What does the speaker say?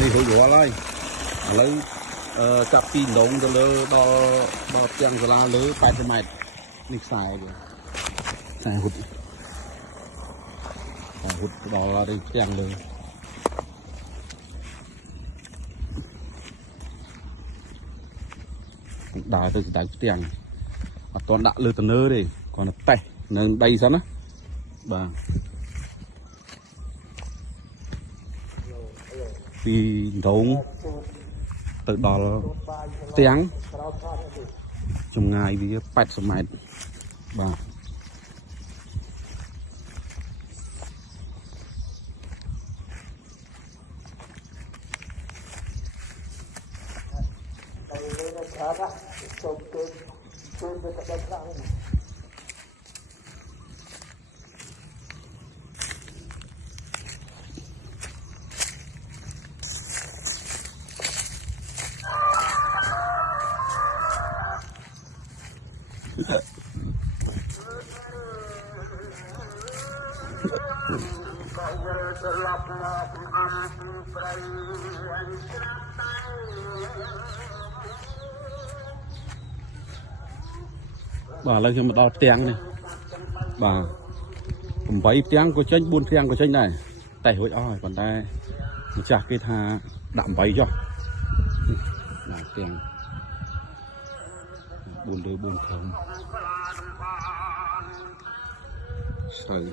នេះរួចរាល់ហើយឥឡូវចាប់ពីដងទៅលើដល់ផ្ទាំងសាលាលើ80 ម៉ែត្រនេះខ្សែវាខ្សែហុតដល់ទៅផ្ទាំងលើដើរទៅស្ដៅផ្ទាំងអត់ទាន់ដាក់លើតនើទេគាត់ទៅតេះនៅដីសិនណាបាទពីដងទៅដល់ផ្ទាំងចម្ងាយវា80 ម៉ែត្របាទបាទឥឡូវខ្ញុំមកដល់ផ្ទាំងនេះបាទ8ផ្ទាំងក៏ចេញ4ផ្ទាំងក៏ចេញដែរតែរួចអស់ហើយប៉ុន្តែម្ចាស់គេថាដាក់8ចុះបាទផ្ទាំង4លើ4ធំស្រូវ